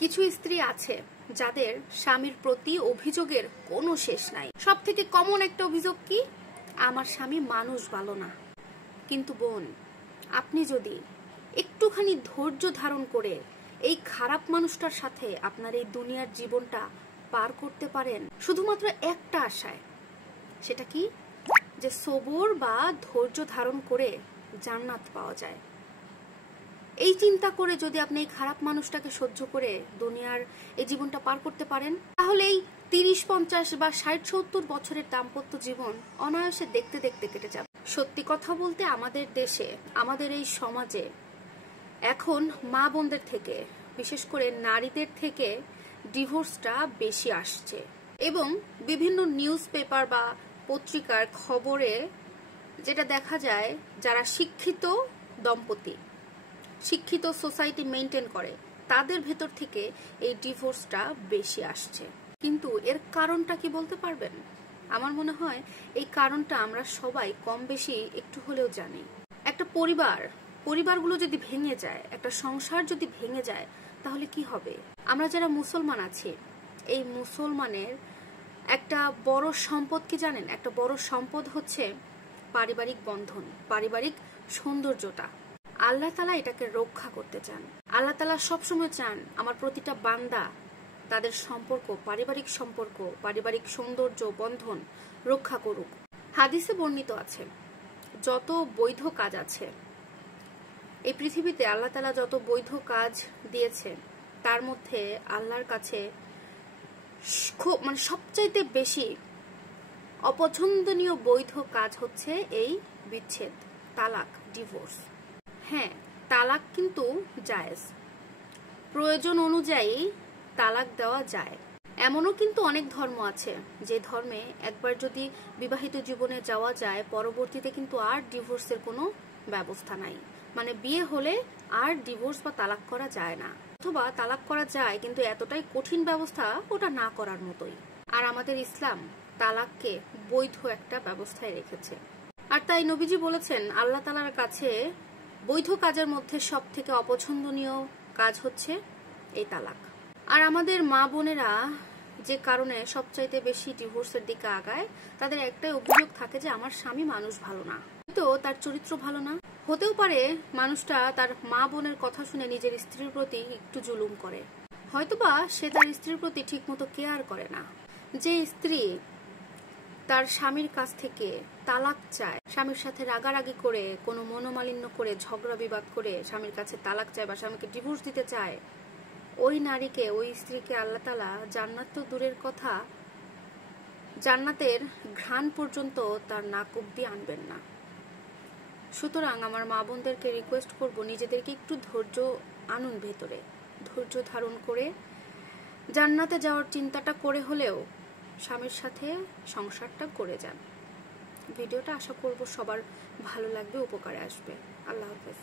কিছু স্ত্রী আছে যাদের স্বামীর প্রতি অভিযোগের কোনো শেষ নাই। সব থেকে কমন একটা অভিযোগ কি, আমার স্বামী মানুষ ভালো না। কিন্তু বোন, আপনি যদি একটুখানি ধৈর্য ধারণ করে এই খারাপ মানুষটার সাথে আপনার এই দুনিয়ার জীবনটা পার করতে পারেন শুধুমাত্র একটা আশায়, সেটা কি, যে সবর বা ধৈর্য ধারণ করে জান্নাত পাওয়া যায়। এই চিন্তা করে যদি আপনি এই খারাপ মানুষটাকে সহ্য করে দুনিয়ার এই জীবনটা পার করতে পারেন, তাহলে এই 30-50 বা 60-70 বছরের দাম্পত্য জীবন অনায়াসে দেখতে দেখতে কেটে যাবে। সত্যি কথা বলতে আমাদের দেশে, আমাদের এই সমাজে এখন মা বোনদের থেকে, বিশেষ করে নারীদের থেকে ডিভোর্সটা বেশি আসছে। এবং বিভিন্ন নিউজ পেপার বা পত্রিকার খবরে যেটা দেখা যায়, যারা শিক্ষিত দম্পতি, শিক্ষিত সোসাইটি মেনটেন করে, তাদের ভেতর থেকে এই ডিভোর্সটা বেশি আসছে। কিন্তু এর কারণটা কি বলতে পারবেন? আমার মনে হয় এই কারণটা আমরা সবাই কম বেশি একটু হলেও জানি। একটা পরিবারগুলো যদি ভেঙে যায়, একটা সংসার যদি ভেঙে যায়, তাহলে কি হবে? আমরা যারা মুসলমান আছি, এই মুসলমানের একটা বড় সম্পদ কি জানেন? একটা বড় সম্পদ হচ্ছে পারিবারিক বন্ধন, পারিবারিক সৌন্দর্যটা। আল্লাহ তাআলা এটাকে রক্ষা করতে চান। আল্লাহ তাআলা সবসময় চান আমার প্রতিটা বান্দা তাদের সম্পর্ক, পারিবারিক সম্পর্ক, পারিবারিক সৌন্দর্য, বন্ধন রক্ষা করুক। হাদিসে বর্ণিত আছে, যত বৈধ কাজ আছে এই পৃথিবীতে, আল্লাহ তাআলা যত বৈধ কাজ দিয়েছে, তার মধ্যে আল্লাহর কাছে সবচাইতে বেশি অপছন্দনীয় বৈধ কাজ হচ্ছে এই বিচ্ছেদ, তালাক, ডিভোর্স। হ্যাঁ, তালাক কিন্তু জায়েজ, প্রয়োজন অনুযায়ী তালাক দেওয়া যায়। এমনও কিন্তু অনেক ধর্ম আছে যে ধর্মে একবার যদি বিবাহিত জীবনে যাওয়া যায়, পরবর্তীতে কিন্তু আর ডিভোর্সের কোনো ব্যবস্থা নাই। মানে বিয়ে হলে আর ডিভোর্স বা তালাক করা যায় না, অথবা তালাক করা যায় কিন্তু এতটাই কঠিন ব্যবস্থা, ওটা না করার মতোই। আর আমাদের ইসলাম তালাককে বৈধ একটা ব্যবস্থায় রেখেছে। আর তাই নবীজি বলেছেন, আল্লাহ তাআলার কাছে বৈধ কাজের মধ্যে সব থেকে অপছন্দনীয় কাজ হচ্ছে এই তালাক। আর আমাদের মা বোনেরা যে কারণে সবচাইতে বেশি ডিভোর্সের দিকে আগায়, তাদের একটাই অভিযোগ থাকে যে আমার স্বামী মানুষ ভালো না, তো তার চরিত্র ভালো না। হতেও পারে মানুষটা তার মা বোনের কথা শুনে নিজের স্ত্রীর প্রতি একটু জুলুম করে, হয়তোবা সে তার স্ত্রীর প্রতি ঠিক মতো কেয়ার করে না। যে স্ত্রী তার স্বামীর কাছ থেকে তালাক চায়, স্বামীর সাথে রাগারাগি করে, কোনো মনোমালিন্য করে, ঝগড়া বিবাদ করে স্বামীর কাছে তালাক চায় বা স্বামীকে ডিভোর্স দিতে চায়, ওই নারীকে, ওই স্ত্রীকে আল্লাহ তাআলা জান্নাত তো দূরের কথা, জান্নাতের ঘ্রাণ পর্যন্ত তার নাক অব্দি আনবেন না। সুতরাং আমার মা বোনদেরকে রিকোয়েস্ট করব, নিজেদেরকে একটু ধৈর্য আনুন ভেতরে, ধৈর্য ধারণ করে জান্নাতে যাওয়ার চিন্তাটা করে হলেও স্বামীর সাথে সংসারটা করে যান। ভিডিওটা আশা করব সবার ভালো লাগবে, উপকারে আসবে। আল্লাহ হাফেজ।